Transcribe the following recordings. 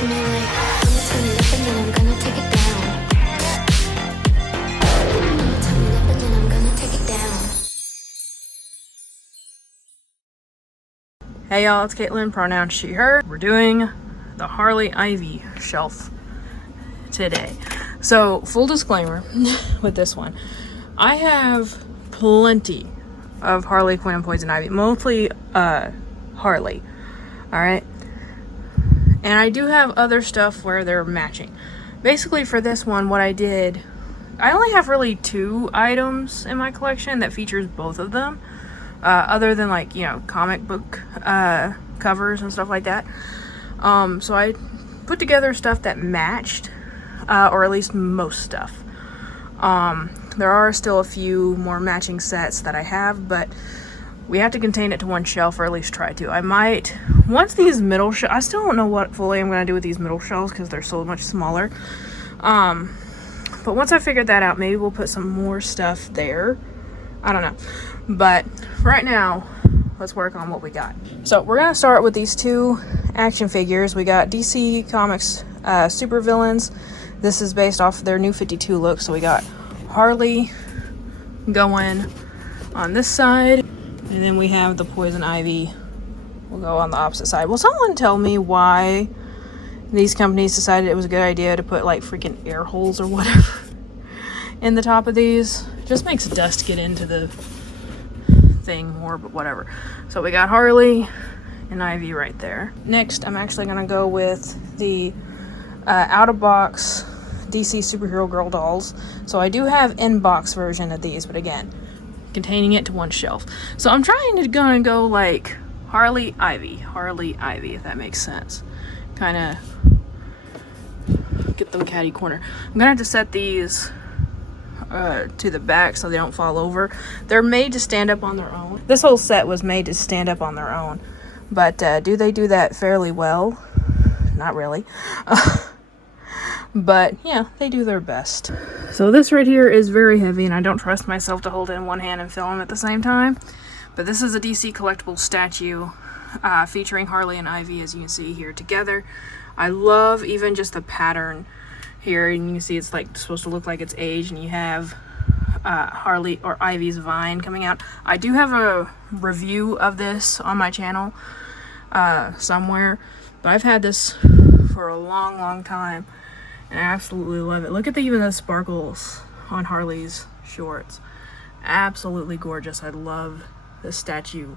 to me like, I'ma turn it up and then I'm gonna take it down. Turn it up and then I'm gonna take it down. Hey y'all, it's Caitlin, pronoun she, her. We're doing the Harley Ivy shelf today. So, full disclaimer with this one. I have plenty of Harley Quinn and Poison Ivy, mostly Harley, alright? And I do have other stuff where they're matching. Basically for this one, what I did, I only have really 2 items in my collection that features both of them, other than like, you know, comic book covers and stuff like that. So I put together stuff that matched, or at least most stuff. There are still a few more matching sets that I have, but we have to contain it to one shelf, or at least try to. I might, once these middle shelves, I still don't know what fully I'm going to do with these middle shelves because they're so much smaller. But once I figured that out, maybe we'll put some more stuff there. I don't know. But right now, let's work on what we got. So we're going to start with these 2 action figures. We got DC Comics Super Villains. This is based off their new 52 look. So we got Harley going on this side, and then we have the Poison Ivy will go on the opposite side. Will someone tell me why these companies decided it was a good idea to put like freaking air holes or whatever in the top of these? It just makes dust get into the thing more, but whatever. So we got Harley and Ivy right there. Next, I'm actually gonna go with the out-of-box DC Superhero Girl dolls. So I do have in-box version of these, but again, containing it to one shelf. So I'm trying to go like Harley Ivy, if that makes sense. Kind of get them catty corner. I'm gonna have to set these to the back so they don't fall over. They're made to stand up on their own. This whole set was made to stand up on their own, but do they do that fairly well? Not really. But yeah, they do their best. So this right here is very heavy, and I don't trust myself to hold it in one hand and film at the same time. But this is a DC collectible statue featuring Harley and Ivy, as you can see here together. I love even just the pattern here, and you can see it's like supposed to look like it's aged, and you have Harley or Ivy's vine coming out. I do have a review of this on my channel somewhere, but I've had this for a long time. And I absolutely love it. Look at even the sparkles on Harley's shorts. Absolutely gorgeous. I love this statue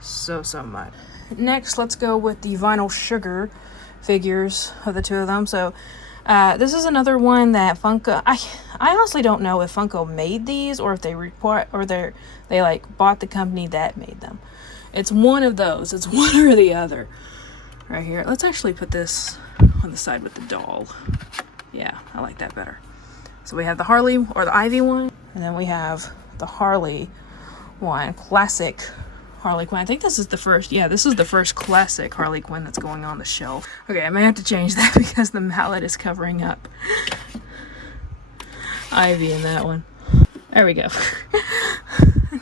so much. Next, let's go with the vinyl sugar figures of the 2 of them. So this is another one that Funko, I honestly don't know if Funko made these or if they they like bought the company that made them. It's one of those. It's one or the other. Right here. Let's actually put this on the side with the doll. Yeah, I like that better. So we have the Harley or the Ivy one, and then we have the Harley one, classic Harley Quinn. I think this is the first, yeah, this is the first classic Harley Quinn that's going on the shelf. Okay, I may have to change that because the mallet is covering up Ivy in that one. There we go.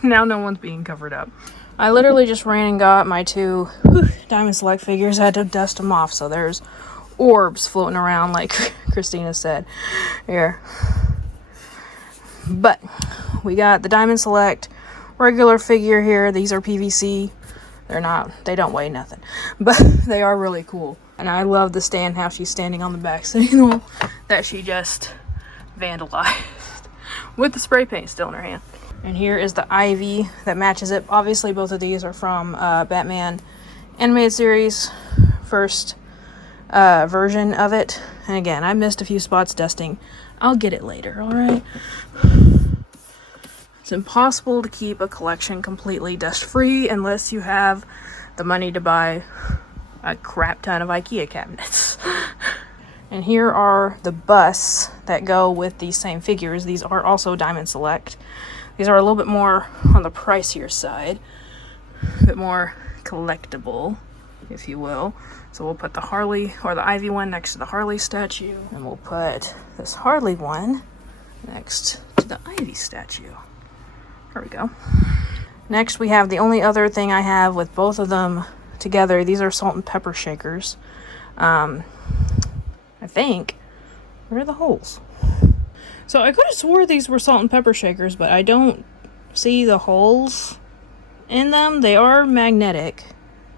Now no one's being covered up. I literally just ran and got my 2 Diamond Select figures. I had to dust them off, so there's orbs floating around like Christina said here. But we got the Diamond Select regular figure here. These are PVC. They don't weigh nothing, but they are really cool. And I love the stand, how she's standing on the back signal that she just vandalized with the spray paint still in her hand. And here is the Ivy that matches it. Obviously both of these are from Batman animated series, first version of it. And again, I missed a few spots dusting. I'll get it later, alright? It's impossible to keep a collection completely dust-free unless you have the money to buy a crap ton of IKEA cabinets. And here are the busts that go with these same figures. These are also Diamond Select. These are a little bit more on the pricier side, a bit more collectible, if you will. So we'll put the Harley or the Ivy one next to the Harley statue, and we'll put this Harley one next to the Ivy statue. There we go. Next we have the only other thing I have with both of them together. These are salt and pepper shakers. I think. Where are the holes? So I could have swore these were salt and pepper shakers, but I don't see the holes in them. They are magnetic.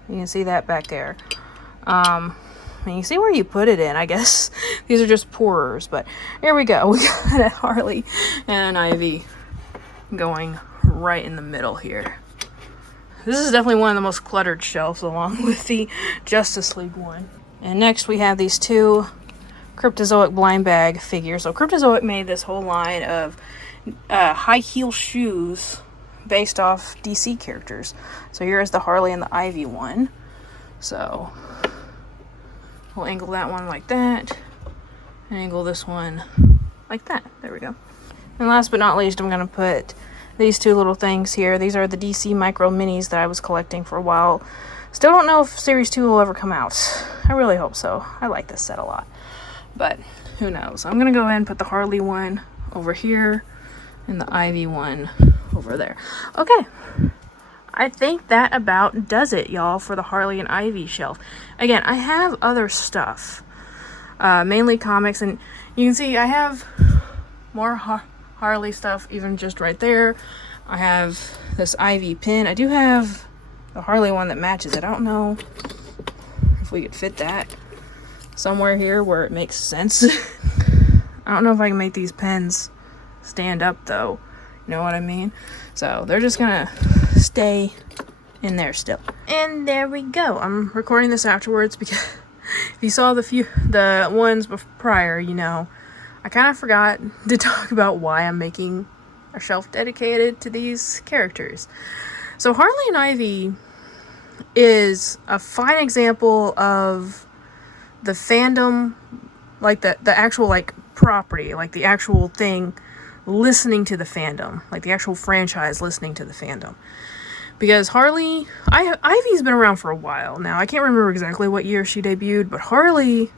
You can see that back there. And you see where you put it in, I guess. These are just pourers, but here we go. We got a Harley and an Ivy going right in the middle here. This is definitely one of the most cluttered shelves, along with the Justice League one. And next we have these two Cryptozoic blind bag figures. So Cryptozoic made this whole line of high heel shoes based off DC characters. So here is the Harley and the Ivy one. So we'll angle that one like that, and angle this one like that. There we go. And last but not least, I'm going to put these two little things here. These are the DC Micro Minis that I was collecting for a while. Still don't know if Series 2 will ever come out. I really hope so. I like this set a lot. But who knows? I'm going to go ahead and put the Harley one over here and the Ivy one over there. Okay. I think that about does it, y'all, for the Harley and Ivy shelf. Again, I have other stuff. Mainly comics. And you can see I have more Harley stuff even just right there. I have this Ivy pin. I do have the Harley one that matches it. I don't know if we could fit that somewhere here where it makes sense. I don't know if I can make these pens stand up though. You know what I mean? So they're just gonna stay in there still. And there we go. I'm recording this afterwards because if you saw the ones prior, you know, I kind of forgot to talk about why I'm making a shelf dedicated to these characters. So Harley and Ivy is a fine example of the fandom, like the actual like property, like the actual thing listening to the fandom, like the actual franchise listening to the fandom. Because Ivy's been around for a while now. I can't remember exactly what year she debuted, but Harley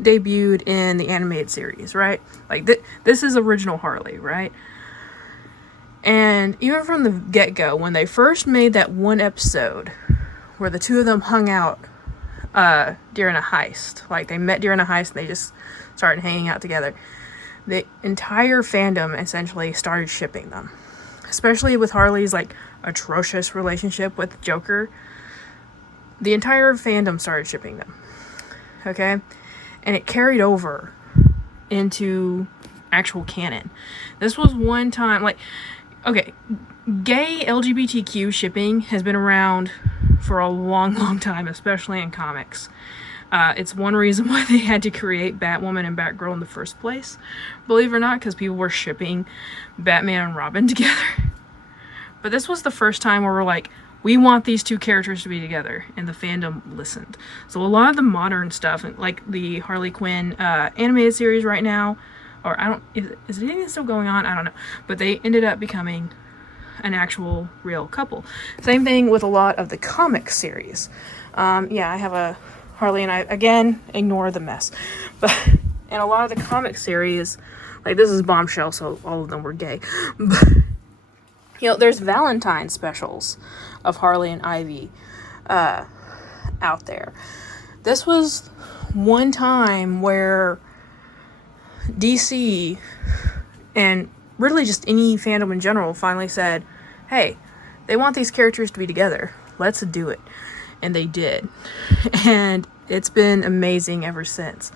debuted in the animated series, right? Like this is original Harley, right? And even from the get-go, when they first made that one episode where the two of them hung out during a heist, like they met during a heist and they just started hanging out together, the entire fandom essentially started shipping them, especially with Harley's like atrocious relationship with Joker. The entire fandom started shipping them, okay? And it carried over into actual canon. This was one time, like, okay, gay LGBTQ shipping has been around for a long time, especially in comics. It's one reason why they had to create Batwoman and Batgirl in the first place, believe it or not, because people were shipping Batman and Robin together. But this was the first time where we're like, we want these two characters to be together, and the fandom listened. So a lot of the modern stuff, like the Harley Quinn animated series right now, or is it even still going on? I don't know. But they ended up becoming an actual real couple. Same thing with a lot of the comic series. Yeah, I have a Harley and I, again, ignore the mess. But in a lot of the comic series, like this is Bombshell, so all of them were gay. But, you know, there's Valentine specials of Harley and Ivy out there. This was one time where DC and really just any fandom in general finally said, hey, they want these characters to be together. Let's do it. And they did. And it's been amazing ever since.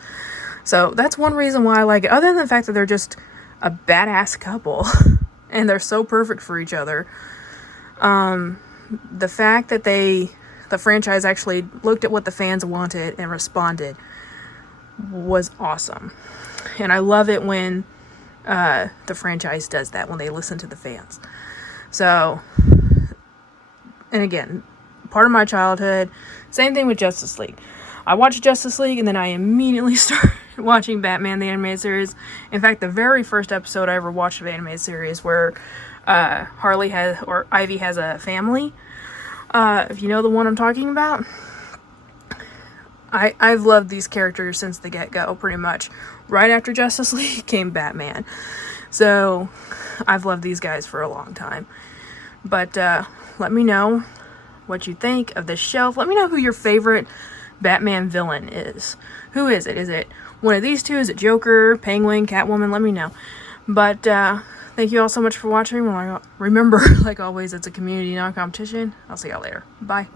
So that's one reason why I like it. Other than the fact that they're just a badass couple. And they're so perfect for each other. The fact that the franchise actually looked at what the fans wanted and responded was awesome. And I love it when the franchise does that, when they listen to the fans. So, and again, part of my childhood, same thing with Justice League. I watched Justice League and then I immediately started watching Batman the Animated Series. In fact, the very first episode I ever watched of the animated series where Ivy has a family, if you know the one I'm talking about, I've loved these characters since the get-go, pretty much. Right after Justice League came Batman. So, I've loved these guys for a long time. But, let me know what you think of this shelf. Let me know who your favorite Batman villain is. Who is it? Is it one of these two? Is it Joker, Penguin, Catwoman? Let me know. But thank you all so much for watching. Remember, like always, it's a community, not a competition. I'll see y'all later. Bye.